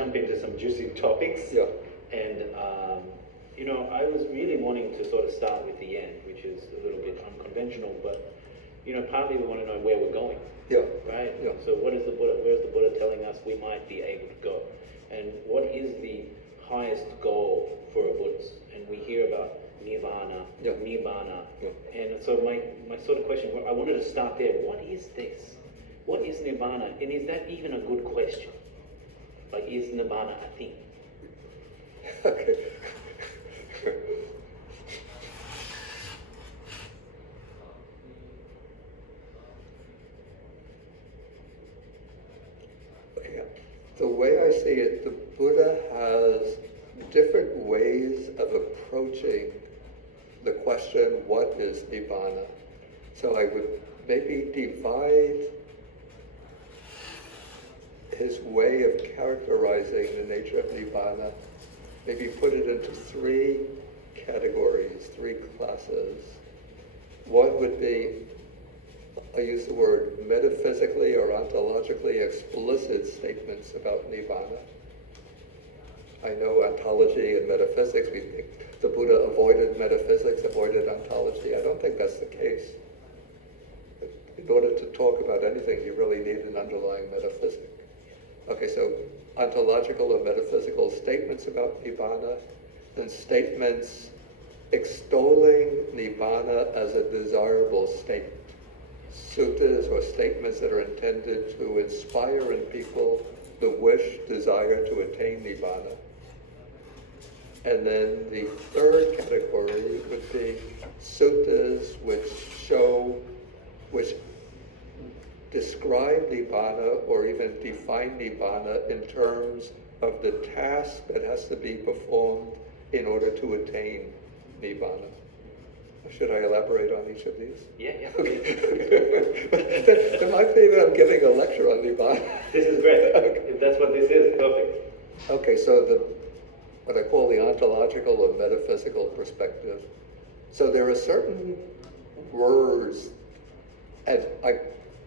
jump into some juicy topics. Yeah. And, I was really wanting to sort of start with the end, which is a little bit unconventional, but, partly we want to know where we're going. Yeah. Right? Yeah. So where's the Buddha telling us we might be able to go? And what is the highest goal for a Buddhist? And we hear about Nibbana, Yeah. Nibbana. Yeah. And so my sort of question, I wanted to start there. What is this? What is Nibbana? And is that even a good question? Like, is Nibbana a thing? Okay. Okay. The way I see it, the Buddha has different ways of approaching the question, what is Nibbana? So I would maybe divide his way of characterizing the nature of Nibbana, maybe put it into three categories, three classes. One would be, I use the word metaphysically or ontologically explicit statements about Nibbana. I know ontology and metaphysics, we think the Buddha avoided metaphysics, avoided ontology. I don't think that's the case. In order to talk about anything, you really need an underlying metaphysic. Okay, so ontological or metaphysical statements about Nibbana, then statements extolling Nibbana as a desirable state. Suttas or statements that are intended to inspire in people the wish, desire to attain Nibbana. And then the third category would be suttas which describe Nibbana or even define Nibbana in terms of the task that has to be performed in order to attain Nibbana. Should I elaborate on each of these? Yeah. Okay. In my favor, I'm giving a lecture on Nibbana. This is great. If that's what this is, perfect. Okay, so what I call the ontological or metaphysical perspective. So there are certain words, and I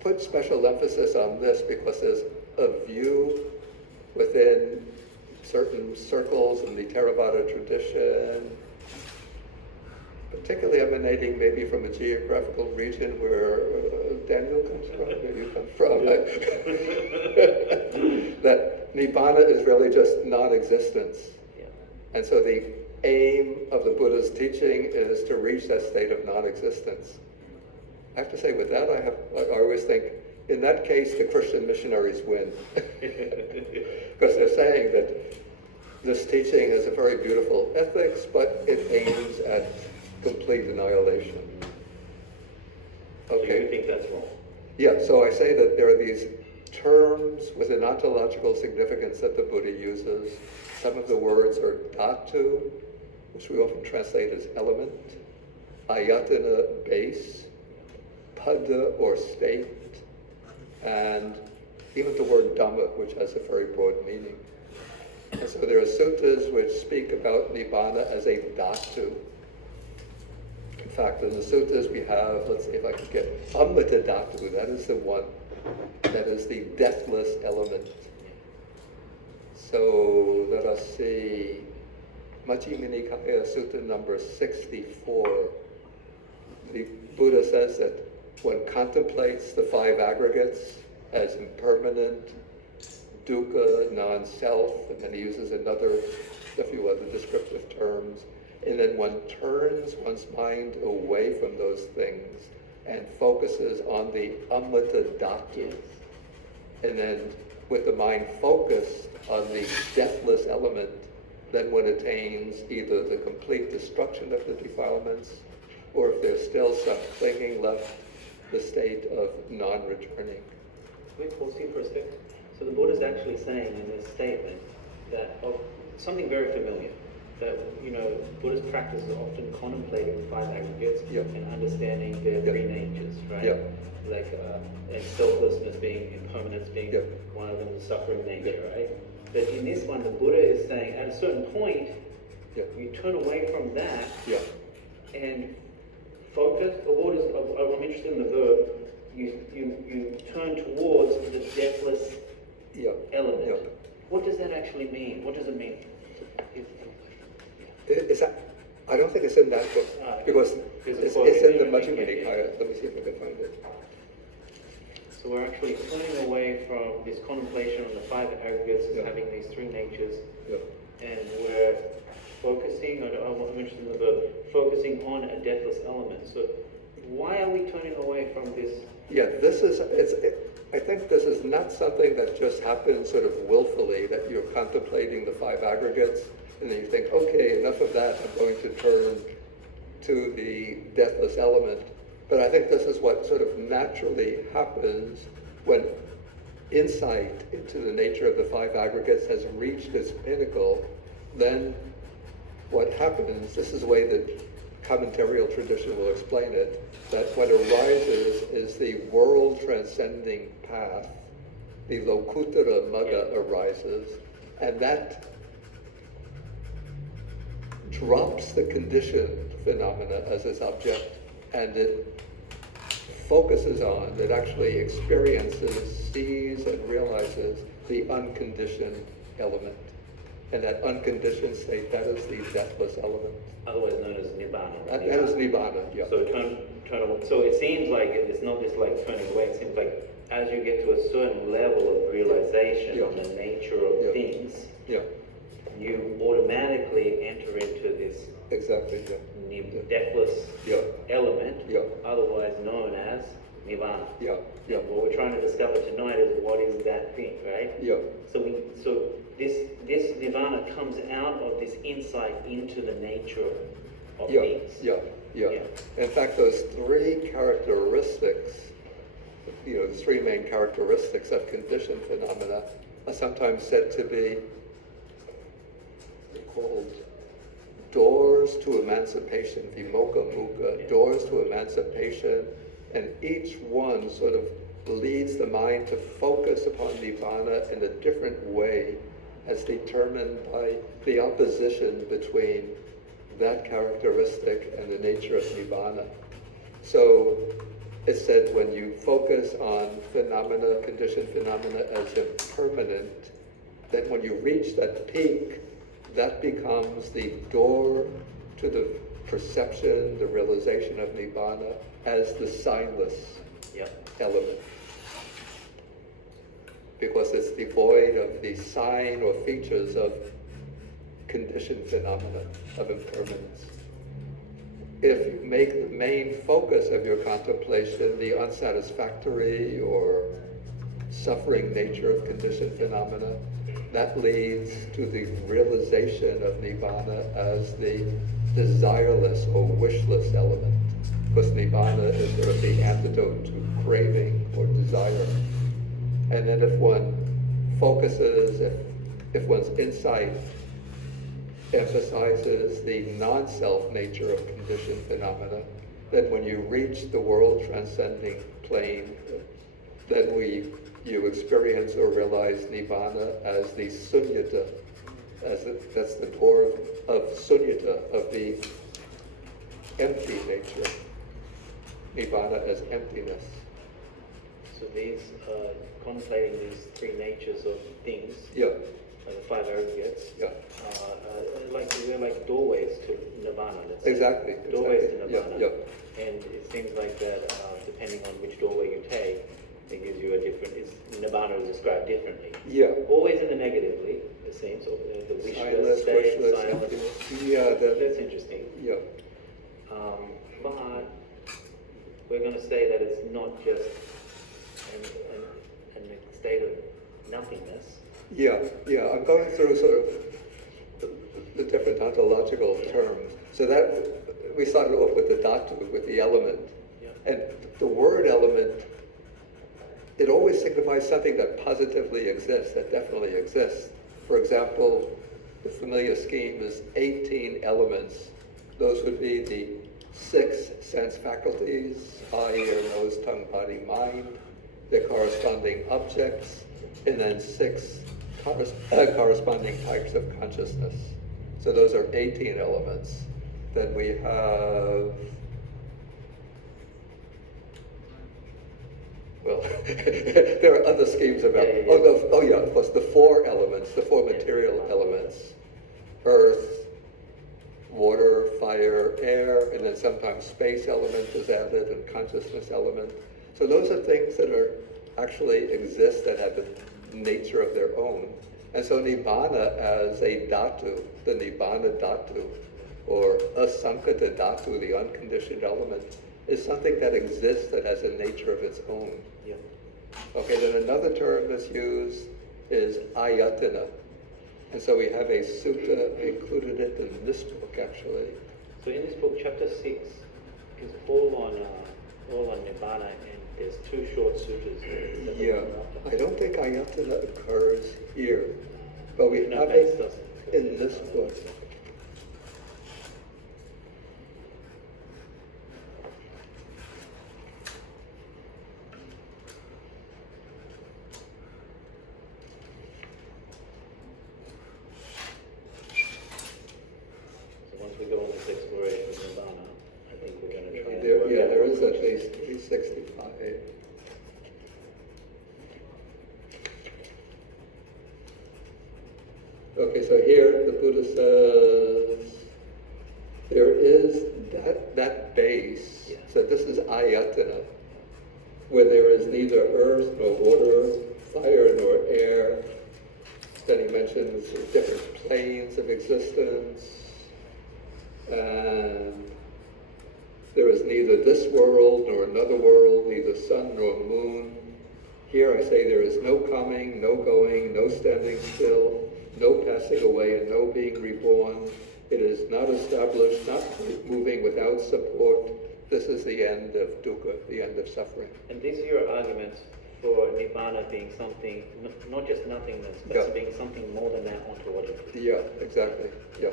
put special emphasis on this because there's a view within certain circles in the Theravada tradition, particularly emanating maybe from a geographical region where Daniel comes from, where you come from, that Nibbana is really just non-existence. Yeah. And so the aim of the Buddha's teaching is to reach that state of non-existence. I have to say, with that, I always think, in that case, the Christian missionaries win. Because they're saying that this teaching has a very beautiful ethics, but it aims at complete annihilation. Okay. So you think that's wrong? Yeah, so I say that there are these terms with an ontological significance that the Buddha uses. Some of the words are dhatu, which we often translate as element, ayatana, base, pada or state, and even the word dhamma, which has a very broad meaning. And so there are suttas which speak about Nibbana as a dhatu. In fact, in the suttas we have, let's see if I can get Amrita Dhatu, that is the one, that is the deathless element. So let us see, Majjhima Nikaya Sutta number 64. The Buddha says that one contemplates the five aggregates as impermanent, dukkha, non-self, and then he uses a few other descriptive terms. And then one turns one's mind away from those things and focuses on the Amrita Dhatu. And then with the mind focused on the deathless element, then one attains either the complete destruction of the defilements, or if there's still some clinging left, the state of non-returning. Can we pause here for a second? So the Buddha is actually saying in this statement that something very familiar, that Buddhist practice is often contemplating the five aggregates and understanding their three natures, right? Yeah. Like and selflessness being, impermanence being one of them, the suffering nature, right? But in this one, the Buddha is saying at a certain point, you turn away from that and focus. I'm interested in the verb. You turn towards the deathless element. What does that actually mean? What does it mean? Is that, I don't think it's in that book, because it's in the Majjhima Nikaya. Let me see if I can find it. So we're actually turning away from this contemplation on the five aggregates as having these three natures, and we're focusing on, I'm interested in the verb, focusing on a deathless element. So why are we turning away from this? Yeah, I think this is not something that just happens sort of willfully, that you're contemplating the five aggregates, and then you think, okay, enough of that, I'm going to turn to the deathless element. But I think this is what sort of naturally happens when insight into the nature of the five aggregates has reached its pinnacle. Then what happens, this is the way that commentarial tradition will explain it, that what arises is the world transcending path, the Lokuttara Magga arises, and that drops the conditioned phenomena as its object, and it focuses on, it actually experiences, sees, and realizes the unconditioned element. And that unconditioned state, that is the deathless element. Otherwise known as Nibbana. Right? That is Nibbana, yeah. So so it seems like it's not just like turning away, it seems like as you get to a certain level of realization on the nature of things, you automatically enter into this deathless element, otherwise known as Nibbana. What we're trying to discover tonight is what is that thing, right? So this Nibbana comes out of this insight into the nature of things. In fact, those three characteristics, the three main characteristics of conditioned phenomena are sometimes said to be called doors to emancipation, vimokkha mukha, doors to emancipation, and each one sort of leads the mind to focus upon Nibbana in a different way as determined by the opposition between that characteristic and the nature of Nibbana. So it's said when you focus on phenomena, conditioned phenomena as impermanent, that when you reach that peak, that becomes the door to the perception, the realization of Nibbana as the signless element. Because it's devoid of the sign or features of conditioned phenomena, of impermanence. If you make the main focus of your contemplation the unsatisfactory or suffering nature of conditioned phenomena, that leads to the realization of Nibbana as the desireless or wishless element. Because Nibbana is sort of the antidote to craving or desire. And then if one focuses, if one's insight emphasizes the non-self nature of conditioned phenomena, then when you reach the world transcending plane, then you experience or realize Nibbana as the sunyata, that's the door of sunyata, of the empty nature. Nibbana as emptiness. So these, contemplating these three natures of things, the five aggregates, they're like doorways to Nibbana. Exactly. Doorways to Nibbana. And it seems like that, depending on which doorway you take, it gives you a different, Nibbana is described differently. Always in the negatively, it seems, or the wishless state, silence. That's interesting. But we're going to say that it's not just a state of nothingness. I'm going through sort of the different ontological terms. So that we started off with the dhatu, with the element. And the word element, it always signifies something that positively exists, that definitely exists. For example, the familiar scheme is 18 elements. Those would be the 6 sense faculties, eye, ear, nose, tongue, body, mind, their corresponding objects, and then 6 corresponding types of consciousness. So those are 18 elements. Then we have well, there are other schemes about, Yeah. oh yeah, of course, the four elements, the four material elements, earth, water, fire, air, and then sometimes space element is added and consciousness element. So those are things that are actually exist that have a nature of their own. And so Nibbana as a dhatu, the Nibbana dhatu, or asankata dhatu, the unconditioned element, is something that exists that has a nature of its own. Yeah. Okay, then another term that's used is ayatana. And so we have a sutta, we included it in this book actually. So in this book, chapter 6 is all on Nibbana, and there's two short sutras. that Yeah, are I don't think ayatana occurs here, but we No, have base it doesn't. in this book. So once we go on this exploration of Nibbana, I think we're going to try and There, work yeah, out there what is we're at doing. least 365. Okay, so here the Buddha says there is that base. Yeah. So this is ayatana, where there is neither earth nor water, fire nor air. Then he mentions different planes of existence, and there is neither this world nor another world, neither sun nor moon. Here I say there is no coming, no going, no standing still, no passing away, and no being reborn. It is not established, not moving without support. This is the end of dukkha, the end of suffering. And these are your arguments for Nibbana being something, not just nothingness, but Yeah. being something more than that ontologically. Yeah, exactly. Yeah.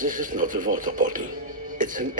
This is not a water bottle. It's an